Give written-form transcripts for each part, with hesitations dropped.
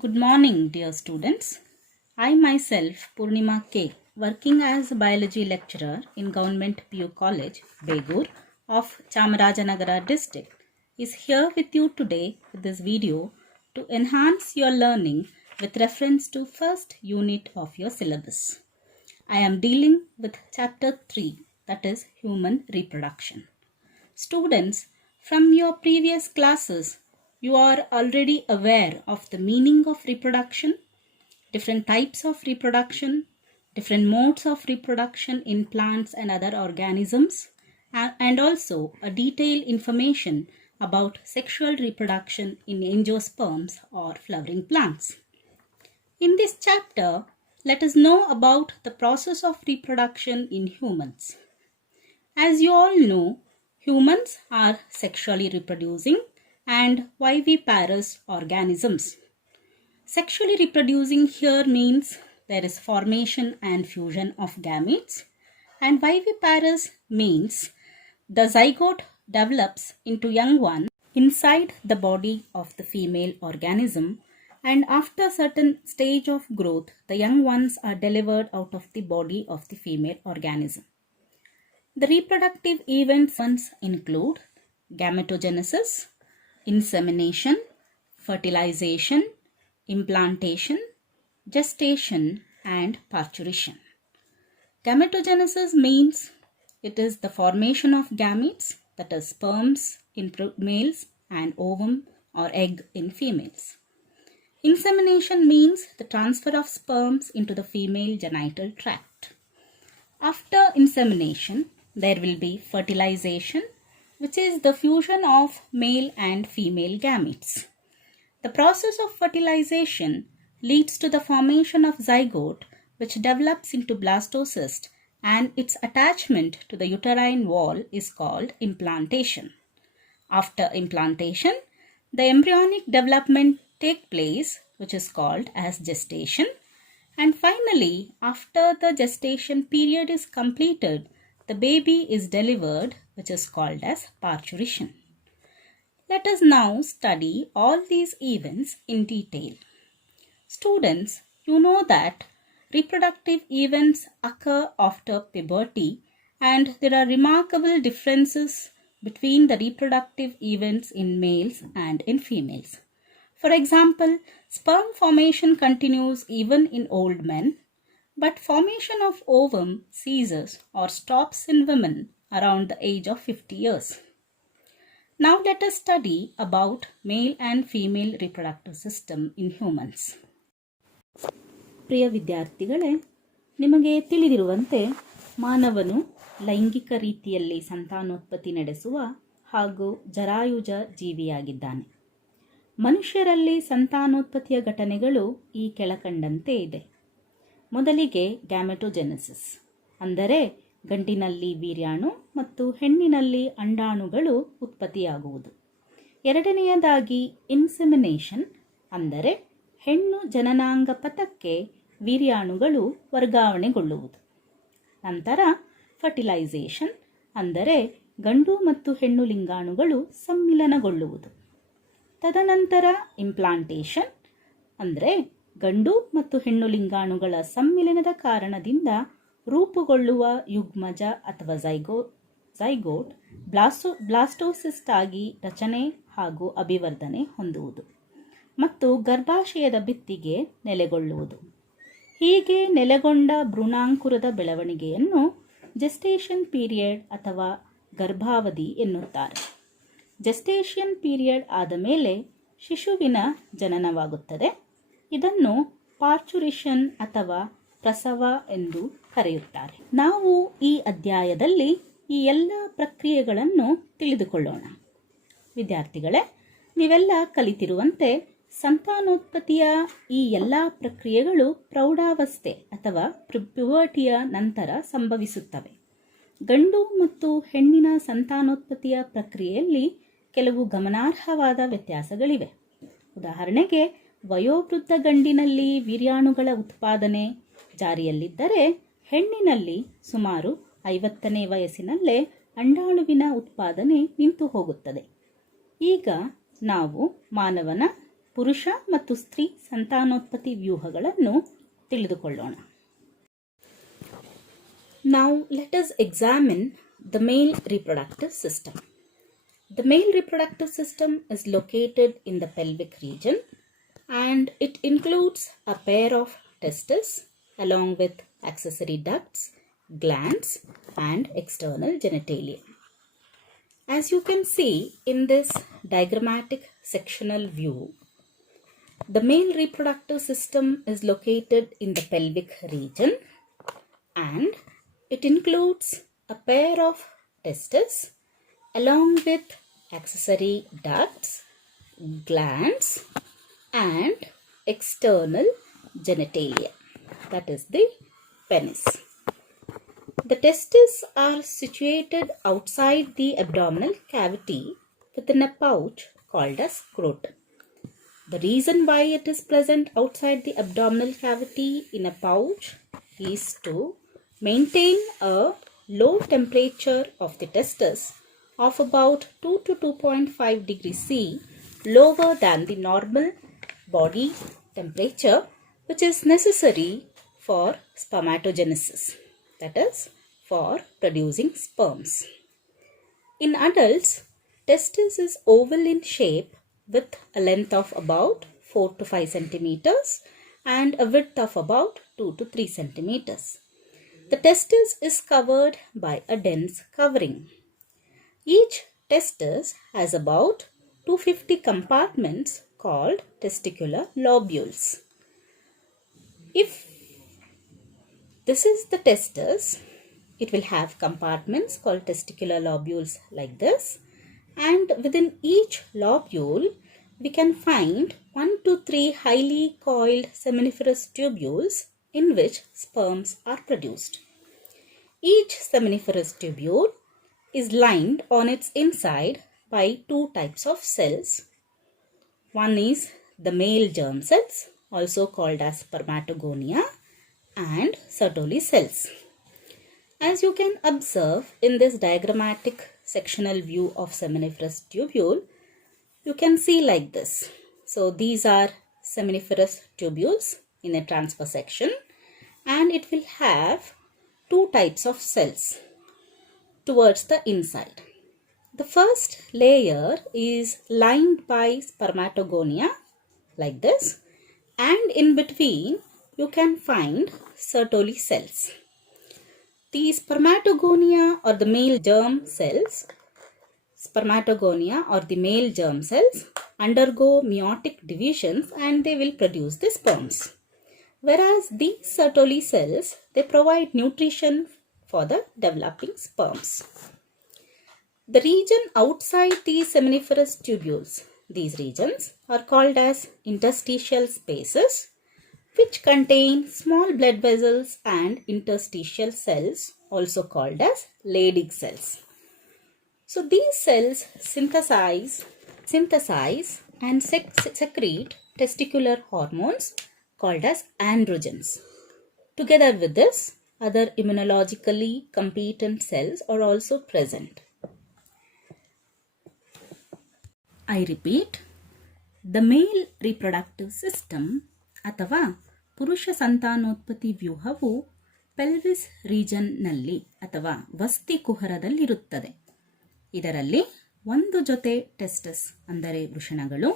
Good morning, dear students. I myself, Purnima K, working as a biology lecturer in Government PU College, Begur of Chamarajanagara district, is here with you today with this video to enhance your learning with reference to first unit of your syllabus. I am dealing with chapter 3, that is human reproduction. Students, from your previous classes, you are already aware of the meaning of reproduction, different types of reproduction, different modes of reproduction in plants and other organisms, and also a detailed information about sexual reproduction in angiosperms or flowering plants. In this chapter, let us know about the process of reproduction in humans. As you all know, humans are sexually reproducing and viviparous organisms. Sexually reproducing here means there is formation and fusion of gametes, and viviparous means the zygote develops into young one inside the body of the female organism, and after a certain stage of growth, the young ones are delivered out of the body of the female organism. The reproductive events include gametogenesis, insemination, fertilization, implantation, gestation, and parturition. Gametogenesis means it is the formation of gametes, that is sperms in males and ovum or egg in females. Insemination means the transfer of sperms into the female genital tract. After insemination, there will be fertilization, which is the fusion of male and female gametes. The process of fertilization leads to the formation of zygote, which develops into blastocyst, and its attachment to the uterine wall is called implantation. After implantation, the embryonic development takes place, which is called as gestation. And finally, after the gestation period is completed, the baby is delivered, which is called as parturition. Let us now study all these events in detail. Students, you know that reproductive events occur after puberty, and there are remarkable differences between the reproductive events in males and in females. For example, sperm formation continues even in old men, but formation of ovum ceases or stops in women around the age of 50 years. Now let us study about male and female reproductive system in humans. ಪ್ರಿಯ ವಿದ್ಯಾರ್ಥಿಗಳೇ, ನಿಮಗೆ ತಿಳಿದಿರುವಂತೆ ಮಾನವನು ಲೈಂಗಿಕ ರೀತಿಯಲ್ಲಿ ಸಂತಾನೋತ್ಪತ್ತಿ ನಡೆಸುವ ಹಾಗೂ ಜರಾಯುಜ ಜೀವಿಯಾಗಿದ್ದಾನೆ. ಮನುಷ್ಯರಲ್ಲಿ ಸಂತಾನೋತ್ಪತ್ತಿಯ ಘಟನೆಗಳು ಈ ಕೆಳಕಂಡಂತೆ ಇದೆ. ಮೊದಲಿಗೆ ಗ್ಯಾಮೆಟೋಜೆನೆಸಿಸ್, ಅಂದರೆ ಗಂಡಿನಲ್ಲಿ ವೀರ್ಯಾಣು ಮತ್ತು ಹೆಣ್ಣಿನಲ್ಲಿ ಅಂಡಾಣುಗಳು ಉತ್ಪತ್ತಿಯಾಗುವುದು. ಎರಡನೆಯದಾಗಿ ಇನ್ಸೆಮಿನೇಷನ್, ಅಂದರೆ ಹೆಣ್ಣು ಜನನಾಂಗ ಪಥಕ್ಕೆ ವೀರ್ಯಾಣುಗಳು ವರ್ಗಾವಣೆಗೊಳ್ಳುವುದು. ನಂತರ ಫರ್ಟಿಲೈಸೇಷನ್, ಅಂದರೆ ಗಂಡು ಮತ್ತು ಹೆಣ್ಣು ಲಿಂಗಾಣುಗಳು ಸಮ್ಮಿಲನಗೊಳ್ಳುವುದು. ತದನಂತರ ಇಂಪ್ಲಾಂಟೇಷನ್, ಅಂದರೆ ಗಂಡು ಮತ್ತು ಹೆಣ್ಣು ಲಿಂಗಾಣುಗಳ ಸಮ್ಮಿಲನದ ಕಾರಣದಿಂದ ರೂಪುಗೊಳ್ಳುವ ಯುಗ್ಮಜ ಅಥವಾ ಝೈಗೋಟ್ ಬ್ಲಾಸ್ಟೋಸಿಸ್ಟ್ ಆಗಿ ರಚನೆ ಹಾಗೂ ಅಭಿವರ್ಧನೆ ಹೊಂದುವುದು ಮತ್ತು ಗರ್ಭಾಶಯದ ಭಿತ್ತಿಗೆ ನೆಲೆಗೊಳ್ಳುವುದು. ಹೀಗೆ ನೆಲೆಗೊಂಡ ಭ್ರೂಣಾಂಕುರದ ಬೆಳವಣಿಗೆಯನ್ನು ಜೆಸ್ಟೇಷನ್ ಪೀರಿಯಡ್ ಅಥವಾ ಗರ್ಭಾವಧಿ ಎನ್ನುತ್ತಾರೆ. ಜೆಸ್ಟೇಷನ್ ಪೀರಿಯಡ್ ಆದ ಮೇಲೆ ಶಿಶುವಿನ ಜನನವಾಗುತ್ತದೆ. ಇದನ್ನು ಪಾರ್ಚುರಿಷನ್ ಅಥವಾ ಪ್ರಸವ ಎಂದು ಕರೆಯುತ್ತಾರೆ. ನಾವು ಈ ಅಧ್ಯಾಯದಲ್ಲಿ ಈ ಎಲ್ಲ ಪ್ರಕ್ರಿಯೆಗಳನ್ನು ತಿಳಿದುಕೊಳ್ಳೋಣ. ವಿದ್ಯಾರ್ಥಿಗಳೇ, ನೀವೆಲ್ಲ ಕಲಿತಿರುವಂತೆ ಸಂತಾನೋತ್ಪತ್ತಿಯ ಈ ಎಲ್ಲ ಪ್ರಕ್ರಿಯೆಗಳು ಪ್ರೌಢಾವಸ್ಥೆ ಅಥವಾ ಪ್ಯುಬರ್ಟಿಯ ನಂತರ ಸಂಭವಿಸುತ್ತವೆ. ಗಂಡು ಮತ್ತು ಹೆಣ್ಣಿನ ಸಂತಾನೋತ್ಪತ್ತಿಯ ಪ್ರಕ್ರಿಯೆಯಲ್ಲಿ ಕೆಲವು ಗಮನಾರ್ಹವಾದ ವ್ಯತ್ಯಾಸಗಳಿವೆ. ಉದಾಹರಣೆಗೆ, ವಯೋವೃದ್ಧ ಗಂಡಿನಲ್ಲಿ ವೀರ್ಯಾಣುಗಳ ಉತ್ಪಾದನೆ ಜಾರಿಯಲ್ಲಿದ್ದರೆ ಹೆಣ್ಣಿನಲ್ಲಿ ಸುಮಾರು 50ನೇ ವಯಸ್ಸಿನಲ್ಲೇ ಅಂಡಾಣುವಿನ ಉತ್ಪಾದನೆ ನಿಂತು ಹೋಗುತ್ತದೆ. ಈಗ ನಾವು ಮಾನವನ ಪುರುಷ ಮತ್ತು ಸ್ತ್ರೀ ಸಂತಾನೋತ್ಪತ್ತಿ ವ್ಯೂಹಗಳನ್ನು ತಿಳಿದುಕೊಳ್ಳೋಣ. Now let us examine the male reproductive system. The male reproductive system is located in the pelvic region and it includes a pair of testes along with accessory ducts, glands and external genitalia. As you can see in this diagrammatic sectional view, the male reproductive system is located in the pelvic region and it includes a pair of testes along with accessory ducts, glands and external genitalia, that is the penis. The testes are situated outside the abdominal cavity within a pouch called as scrotum. The reason why it is present outside the abdominal cavity in a pouch is to maintain a low temperature of the testes of about 2 to 2.5 degrees C lower than the normal body temperature, which is necessary for spermatogenesis, that is for producing sperms. In adults, testis is oval in shape with a length of about 4 to 5 centimeters and a width of about 2 to 3 centimeters. The testis is covered by a dense covering. Each testis has about 250 compartments called testicular lobules. If this is the testis, it will have compartments called testicular lobules like this, and within each lobule we can find 1 to 3 highly coiled seminiferous tubules in which sperms are produced. Each seminiferous tubule is lined on its inside by two types of cells. One is the male germ cells, also called as spermatogonia, and Sertoli cells. As you can observe in this diagrammatic sectional view of seminiferous tubule, you can see like this. So these are seminiferous tubules in a transverse section, and it will have two types of cells towards the inside. The first layer is lined by spermatogonia like this, and in between you can find Sertoli cells. The spermatogonia or the male germ cells undergo meiotic divisions and they will produce the sperms. Whereas these Sertoli cells, they provide nutrition for the developing sperms. The region outside these seminiferous tubules, these regions are called as interstitial spaces, which contain small blood vessels and interstitial cells, also called as Leydig cells. So these cells synthesize and secrete testicular hormones called as androgens. Together with this, other immunologically competent cells are also present. I repeat, the male reproductive system ಅಥವಾ ಪುರುಷ ಸಂತಾನೋತ್ಪತ್ತಿ ವ್ಯೂಹವು ಪೆಲ್ವಿಸ್ ರೀಜನ್ನಲ್ಲಿ ಅಥವಾ ವಸ್ತಿ ಕುಹರದಲ್ಲಿರುತ್ತದೆ. ಇದರಲ್ಲಿ ಒಂದು ಜೊತೆ ಟೆಸ್ಟಸ್ ಅಂದರೆ ವೃಷಣಗಳು,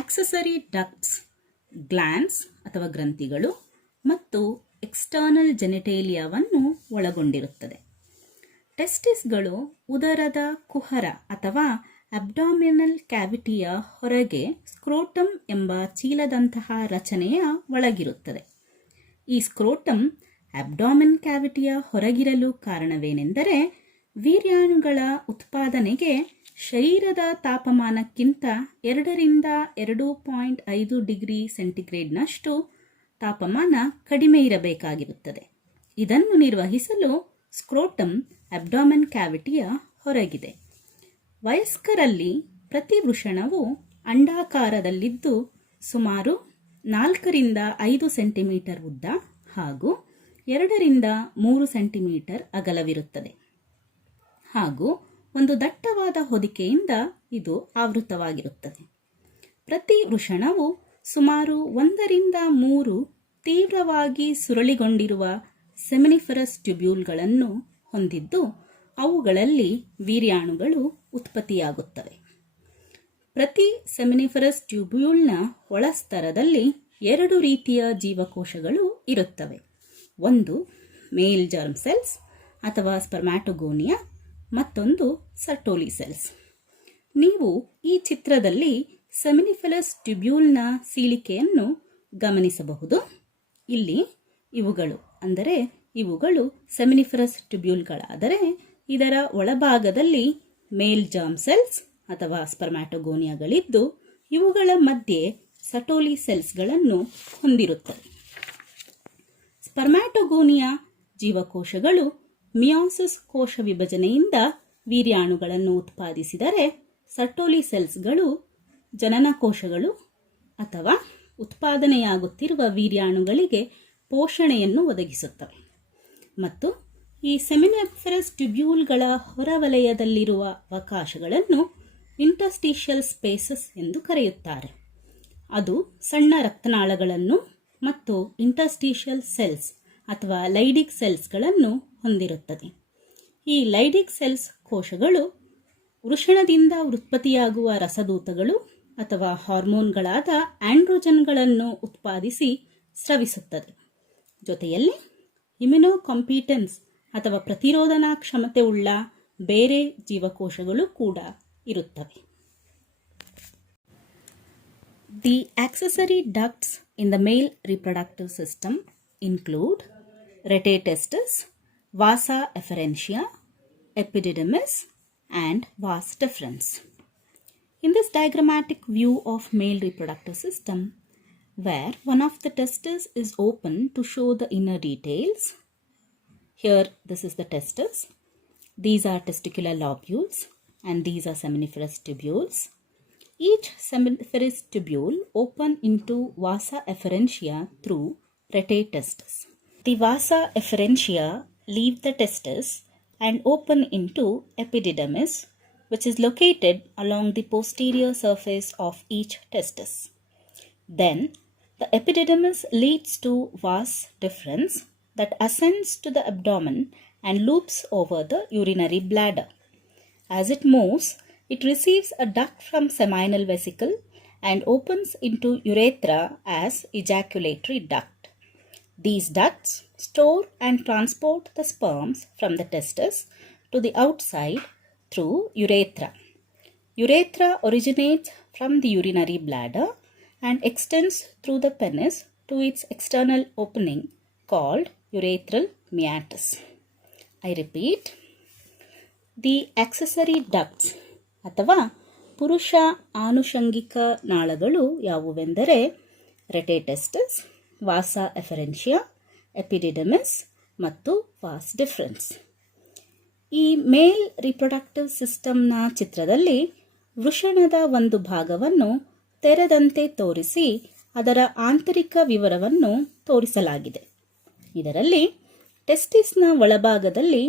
ಆಕ್ಸೆಸರಿ ಡಕ್ಟ್ಸ್ ಗ್ಲ್ಯಾಂಡ್ಸ್ ಅಥವಾ ಗ್ರಂಥಿಗಳು ಮತ್ತು ಎಕ್ಸ್ಟರ್ನಲ್ ಜೆನಿಟೇಲಿಯಾವನ್ನು ಒಳಗೊಂಡಿರುತ್ತದೆ. ಟೆಸ್ಟಿಸ್ಗಳು ಉದರದ ಕುಹರ ಅಥವಾ ಅಬ್ಡಾಮಿನಲ್ ಕ್ಯಾವಿಟಿಯ ಹೊರಗೆ ಸ್ಕ್ರೋಟಮ್ ಎಂಬ ಚೀಲದಂತಹ ರಚನೆಯ ಒಳಗಿರುತ್ತದೆ. ಈ ಸ್ಕ್ರೋಟಮ್ ಅಬ್ಡಾಮಿನ್ ಕ್ಯಾವಿಟಿಯ ಹೊರಗಿರಲು ಕಾರಣವೇನೆಂದರೆ ವೀರ್ಯಾಣುಗಳ ಉತ್ಪಾದನೆಗೆ ಶರೀರದ ತಾಪಮಾನಕ್ಕಿಂತ 2ರಿಂದ 2.5 ಡಿಗ್ರಿ ಸೆಂಟಿಗ್ರೇಡ್ನಷ್ಟು ತಾಪಮಾನ ಕಡಿಮೆ ಇರಬೇಕಾಗಿರುತ್ತದೆ. ಇದನ್ನು ನಿರ್ವಹಿಸಲು ಸ್ಕ್ರೋಟಮ್ ಅಬ್ಡಾಮಿನ್ ಕ್ಯಾವಿಟಿಯ ಹೊರಗಿದೆ. ವಯಸ್ಕರಲ್ಲಿ ಪ್ರತಿ ವೃಷಣವು ಅಂಡಾಕಾರದಲ್ಲಿದ್ದು ಸುಮಾರು 4ರಿಂದ 5 ಸೆಂಟಿಮೀಟರ್ ಉದ್ದ ಹಾಗೂ 2ರಿಂದ 3 ಸೆಂಟಿಮೀಟರ್ ಅಗಲವಿರುತ್ತದೆ ಹಾಗೂ ಒಂದು ದಟ್ಟವಾದ ಹೊದಿಕೆಯಿಂದ ಇದು ಆವೃತವಾಗಿರುತ್ತದೆ. ಪ್ರತಿ ವೃಷಣವು ಸುಮಾರು 1-3 ತೀವ್ರವಾಗಿ ಸುರಳಿಗೊಂಡಿರುವ ಸೆಮಿನಿಫರಸ್ ಟ್ಯೂಬ್ಯೂಲ್ಗಳನ್ನು ಹೊಂದಿದ್ದು ಅವುಗಳಲ್ಲಿ ವೀರ್ಯಾಣುಗಳು ಉತ್ಪತ್ತಿಯಾಗುತ್ತವೆ. ಪ್ರತಿ ಸೆಮಿನಿಫರಸ್ ಟ್ಯೂಬ್ಯೂಲ್ನ ಒಳಸ್ತರದಲ್ಲಿ 2 ರೀತಿಯ ಜೀವಕೋಶಗಳು ಇರುತ್ತವೆ. ಒಂದು ಮೇಲ್ ಜರ್ಮ್ ಸೆಲ್ಸ್ ಅಥವಾ ಸ್ಪರ್ಮ್ಯಾಟೊಗೋನಿಯಾ, ಮತ್ತೊಂದು ಸರ್ಟೋಲಿ ಸೆಲ್ಸ್. ನೀವು ಈ ಚಿತ್ರದಲ್ಲಿ ಸೆಮಿನಿಫರಸ್ ಟ್ಯೂಬ್ಯೂಲ್ನ ಸೀಳಿಕೆಯನ್ನು ಗಮನಿಸಬಹುದು. ಇಲ್ಲಿ ಇವುಗಳು ಸೆಮಿನಿಫರಸ್ ಟ್ಯೂಬ್ಯೂಲ್ಗಳಾದರೆ ಇದರ ಒಳಭಾಗದಲ್ಲಿ ಮೇಲ್ ಜರ್ಮ್ ಸೆಲ್ಸ್ ಅಥವಾ ಸ್ಪರ್ಮ್ಯಾಟೊಗೋನಿಯಾಗಳಿದ್ದು ಇವುಗಳ ಮಧ್ಯೆ ಸರ್ಟೋಲಿ ಸೆಲ್ಸ್ಗಳನ್ನು ಹೊಂದಿರುತ್ತವೆ. ಸ್ಪರ್ಮ್ಯಾಟೊಗೋನಿಯಾ ಜೀವಕೋಶಗಳು ಮಿಯೋಸಿಸ್ ಕೋಶ ವಿಭಜನೆಯಿಂದ ವೀರ್ಯಾಣುಗಳನ್ನು ಉತ್ಪಾದಿಸಿದರೆ ಸರ್ಟೋಲಿ ಸೆಲ್ಸ್ಗಳು ಜನನಕೋಶಗಳು ಅಥವಾ ಉತ್ಪಾದನೆಯಾಗುತ್ತಿರುವ ವೀರ್ಯಾಣುಗಳಿಗೆ ಪೋಷಣೆಯನ್ನು ಒದಗಿಸುತ್ತವೆ. ಮತ್ತು ಈ ಸೆಮಿನಿಫರಸ್ ಟ್ಯೂಬ್ಯೂಲ್ಗಳ ಹೊರವಲಯದಲ್ಲಿರುವ ಅವಕಾಶಗಳನ್ನು ಇಂಟರ್ಸ್ಟಿಷಿಯಲ್ ಸ್ಪೇಸಸ್ ಎಂದು ಕರೆಯುತ್ತಾರೆ. ಅದು ಸಣ್ಣ ರಕ್ತನಾಳಗಳನ್ನು ಮತ್ತು ಇಂಟರ್ಸ್ಟಿಷಿಯಲ್ ಸೆಲ್ಸ್ ಅಥವಾ ಲೈಡಿಕ್ ಸೆಲ್ಸ್ಗಳನ್ನು ಹೊಂದಿರುತ್ತದೆ. ಈ ಲೈಡಿಕ್ ಸೆಲ್ಸ್ ಕೋಶಗಳು ವೃಷಣದಿಂದ ಉತ್ಪತ್ತಿಯಾಗುವ ರಸದೂತಗಳು ಅಥವಾ ಹಾರ್ಮೋನ್ಗಳಾದ ಆಂಡ್ರೋಜನ್ಗಳನ್ನು ಉತ್ಪಾದಿಸಿ ಸ್ರವಿಸುತ್ತದೆ. ಜೊತೆಯಲ್ಲಿ ಇಮ್ಯುನೋಕಾಂಪಿಟೆನ್ಸ್ ಅಥವಾ ಪ್ರತಿರೋಧನಾ ಕ್ಷಮತೆ ಉಳ್ಳ ಬೇರೆ ಜೀವಕೋಶಗಳು ಕೂಡ ಇರುತ್ತವೆ. The accessory ducts in the male reproductive system include rete testis, vasa efferentia, epididymis, and vas deferens. In this diagrammatic view of male reproductive system, where one of the testes is open to show the inner details, here this is the testis, these are testicular lobules, and these are seminiferous tubules. Each seminiferous tubule open into vasa efferentia through rete testis. The vasa efferentia leave the testis and open into epididymis, which is located along the posterior surface of each testis. Then the epididymis leads to vas deferens that ascends to the abdomen and loops over the urinary bladder. As it moves, it receives a duct from seminal vesicle and opens into urethra as ejaculatory duct. These ducts store and transport the sperms from the testis to the outside through urethra. Urethra originates from the urinary bladder and extends through the penis to its external opening called urethral meatus. I repeat, the accessory ducts ಅಥವಾ ಪುರುಷ ಆನುಷಂಗಿಕ ನಾಳಗಳು ಯಾವುವೆಂದರೆ ರೆಟೆ ಟೆಸ್ಟಿಸ್, ವಾಸಾ ಎಫರೆನ್ಷಿಯಾ, ಎಪಿಡಿಡಮಿಸ್ ಮತ್ತು ವಾಸ್ ಡಿಫರೆನ್ಸ್. ಈ ಮೇಲ್ ರಿಪ್ರೊಡಕ್ಟಿವ್ ಸಿಸ್ಟಮ್ನ ಚಿತ್ರದಲ್ಲಿ ವೃಷಣದ ಒಂದು ಭಾಗವನ್ನು ತೆರೆದಂತೆ ತೋರಿಸಿ ಅದರ ಆಂತರಿಕ ವಿವರವನ್ನು ತೋರಿಸಲಾಗಿದೆ. ಇದರಲ್ಲಿ ಟೆಸ್ಟಿಸ್ನ ಒಳಭಾಗದಲ್ಲಿ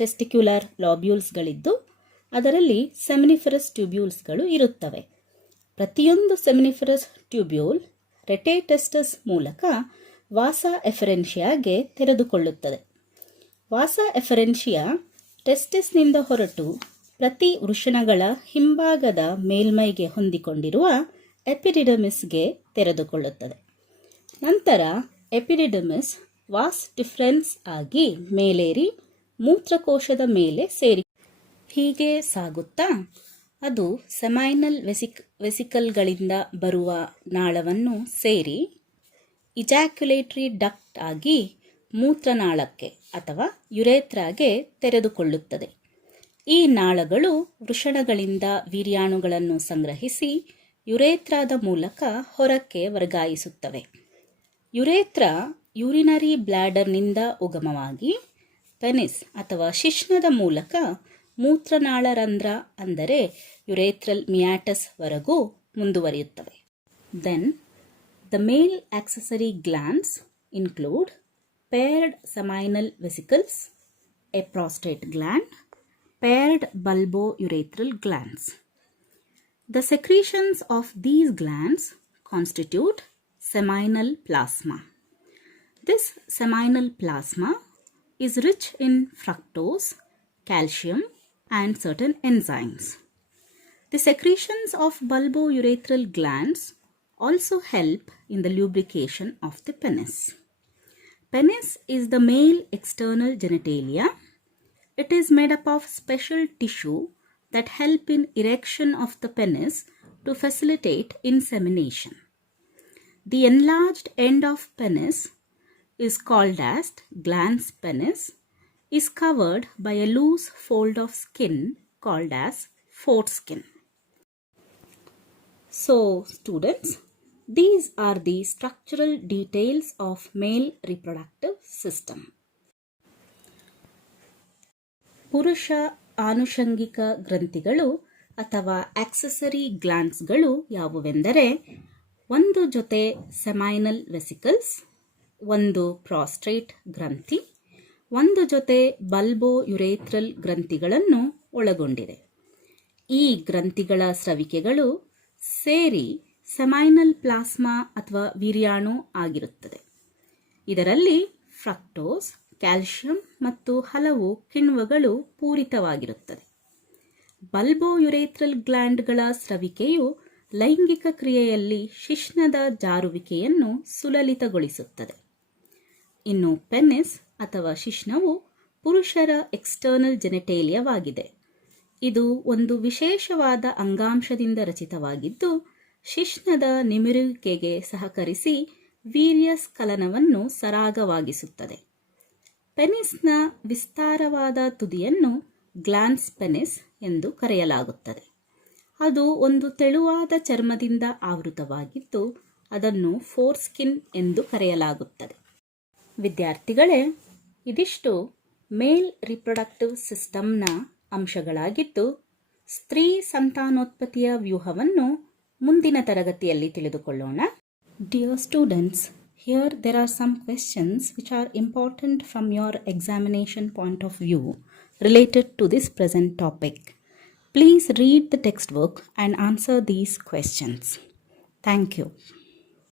ಟೆಸ್ಟಿಕ್ಯುಲರ್ ಲಾಬ್ಯೂಲ್ಸ್ಗಳಿದ್ದು ಅದರಲ್ಲಿ ಸೆಮಿನಿಫರಸ್ ಟ್ಯೂಬ್ಯೂಲ್ಸ್ಗಳು ಇರುತ್ತವೆ. ಪ್ರತಿಯೊಂದು ಸೆಮಿನಿಫರಸ್ ಟ್ಯೂಬ್ಯೂಲ್ ರೆಟೆ ಟೆಸ್ಟಿಸ್ ಮೂಲಕ ವಾಸಾ ಎಫರೆನ್ಷಿಯಾಗೆ ತೆರೆದುಕೊಳ್ಳುತ್ತದೆ. ವಾಸಾ ಎಫರೆನ್ಷಿಯಾ ಟೆಸ್ಟಿಸ್ನಿಂದ ಹೊರಟು ಪ್ರತಿ ವೃಷಣಗಳ ಹಿಂಭಾಗದ ಮೇಲ್ಮೈಗೆ ಹೊಂದಿಕೊಂಡಿರುವ ಎಪಿಡಿಡಮಿಸ್ಗೆ ತೆರೆದುಕೊಳ್ಳುತ್ತದೆ. ನಂತರ ಎಪಿಡಿಡಮಿಸ್ ವಾಸ್ ಡಿಫರೆನ್ಸ್ ಆಗಿ ಮೇಲೇರಿ ಮೂತ್ರಕೋಶದ ಮೇಲೆ ಸೇರಿ ಹೀಗೆ ಸಾಗುತ್ತಾ ಅದು ಸೆಮೈನಲ್ ವೆಸಿಕಲ್ಗಳಿಂದ ಬರುವ ನಾಳವನ್ನು ಸೇರಿ ಇಜಾಕ್ಯುಲೇಟರಿ ಡಕ್ಟ್ ಆಗಿ ಮೂತ್ರನಾಳಕ್ಕೆ ಅಥವಾ ಯುರೇತ್ರಾಗೆ ತೆರೆದುಕೊಳ್ಳುತ್ತದೆ. ಈ ನಾಳಗಳು ವೃಷಣಗಳಿಂದ ವೀರ್ಯಾಣುಗಳನ್ನು ಸಂಗ್ರಹಿಸಿ ಯುರೇತ್ರಾದ ಮೂಲಕ ಹೊರಕ್ಕೆ ವರ್ಗಾಯಿಸುತ್ತವೆ. ಯುರೇತ್ರಾ ಯೂರಿನರಿ ಬ್ಲ್ಯಾಡರ್ನಿಂದ ಉಗಮವಾಗಿ ಪೆನಿಸ್ ಅಥವಾ ಶಿಶ್ನದ ಮೂಲಕ ಮೂತ್ರನಾಳ ರಂಧ್ರ ಅಂದರೆ ಯುರೇಥ್ರಲ್ ಮಿಯಾಟಸ್ ವರೆಗೂ ಮುಂದುವರಿಯುತ್ತವೆ. Then the male accessory glands include paired seminal vesicles, a prostate gland, paired bulbourethral glands. The secretions of these glands constitute seminal plasma. This seminal plasma is rich in fructose, calcium, and certain enzymes. The secretions of bulbourethral glands also help in the lubrication of the penis. Penis is the male external genitalia. It is made up of special tissue that help in erection of the penis to facilitate insemination. The enlarged end of penis is called as glans penis, is covered by a loose fold of skin called as foreskin. So students, these are the structural details of male reproductive system. ಪುರುಷ ಆನುಷಂಗಿಕ ಗ್ರಂಥಿಗಳು ಅಥವಾ ಆಕ್ಸೆಸರಿ ಗ್ಲ್ಯಾಂಡ್ಸ್ಗಳು ಯಾವುವೆಂದರೆ ಒಂದು ಜೊತೆ ಸೆಮೈನಲ್ ವೆಸಿಕಲ್ಸ್, ಒಂದು ಪ್ರಾಸ್ಟೇಟ್ ಗ್ರಂಥಿ, ಒಂದು ಜೊತೆ ಬಲ್ಬೋಯುರೇಥ್ರಲ್ ಗ್ರಂಥಿಗಳನ್ನು ಒಳಗೊಂಡಿದೆ. ಈ ಗ್ರಂಥಿಗಳ ಸ್ರವಿಕೆಗಳು ಸೇರಿ ಸೆಮೈನಲ್ ಪ್ಲಾಸ್ಮಾ ಅಥವಾ ವೀರ್ಯಾಣು ಆಗಿರುತ್ತದೆ. ಇದರಲ್ಲಿ ಫ್ರಕ್ಟೋಸ್, ಕ್ಯಾಲ್ಸಿಯಂ ಮತ್ತು ಹಲವು ಕಿಣ್ವಗಳು ಪೂರಿತವಾಗಿರುತ್ತದೆ. ಬಲ್ಬೋಯುರೇಥ್ರಲ್ ಗ್ಲ್ಯಾಂಡ್ಗಳ ಸ್ರವಿಕೆಯು ಲೈಂಗಿಕ ಕ್ರಿಯೆಯಲ್ಲಿ ಶಿಶ್ನದ ಜಾರುವಿಕೆಯನ್ನು ಸುಲಲಿತಗೊಳಿಸುತ್ತದೆ. ಇನ್ನು ಪೆನಿಸ್ ಅಥವಾ ಶಿಶ್ನವು ಪುರುಷರ ಎಕ್ಸ್ಟರ್ನಲ್ ಜೆನೆಟೇಲಿಯವಾಗಿದೆ. ಇದು ಒಂದು ವಿಶೇಷವಾದ ಅಂಗಾಂಶದಿಂದ ರಚಿತವಾಗಿದ್ದು ಶಿಶ್ನದ ನಿಮಿರುವಿಕೆಗೆ ಸಹಕರಿಸಿ ವೀರ್ಯಸ್ಖಲನವನ್ನು ಸರಾಗವಾಗಿಸುತ್ತದೆ. ಪೆನಿಸ್ನ ವಿಸ್ತಾರವಾದ ತುದಿಯನ್ನು ಗ್ಲಾನ್ಸ್ ಪೆನಿಸ್ ಎಂದು ಕರೆಯಲಾಗುತ್ತದೆ. ಅದು ಒಂದು ತೆಳುವಾದ ಚರ್ಮದಿಂದ ಆವೃತವಾಗಿದ್ದು ಅದನ್ನು ಫೋರ್ಸ್ಕಿನ್ ಎಂದು ಕರೆಯಲಾಗುತ್ತದೆ. ವಿದ್ಯಾರ್ಥಿಗಳೇ, ಇದಿಷ್ಟು ಮೇಲ್ ರಿಪ್ರೊಡಕ್ಟಿವ್ ಸಿಸ್ಟಮ್ನ ಅಂಶಗಳಾಗಿದ್ದು ಸ್ತ್ರೀ ಸಂತಾನೋತ್ಪತ್ತಿಯ ವ್ಯೂಹವನ್ನು ಮುಂದಿನ ತರಗತಿಯಲ್ಲಿ ತಿಳಿದುಕೊಳ್ಳೋಣ. Dear students, here there are some questions which are important from your examination point of view related to this present topic. Please read the textbook and answer these questions. Thank you.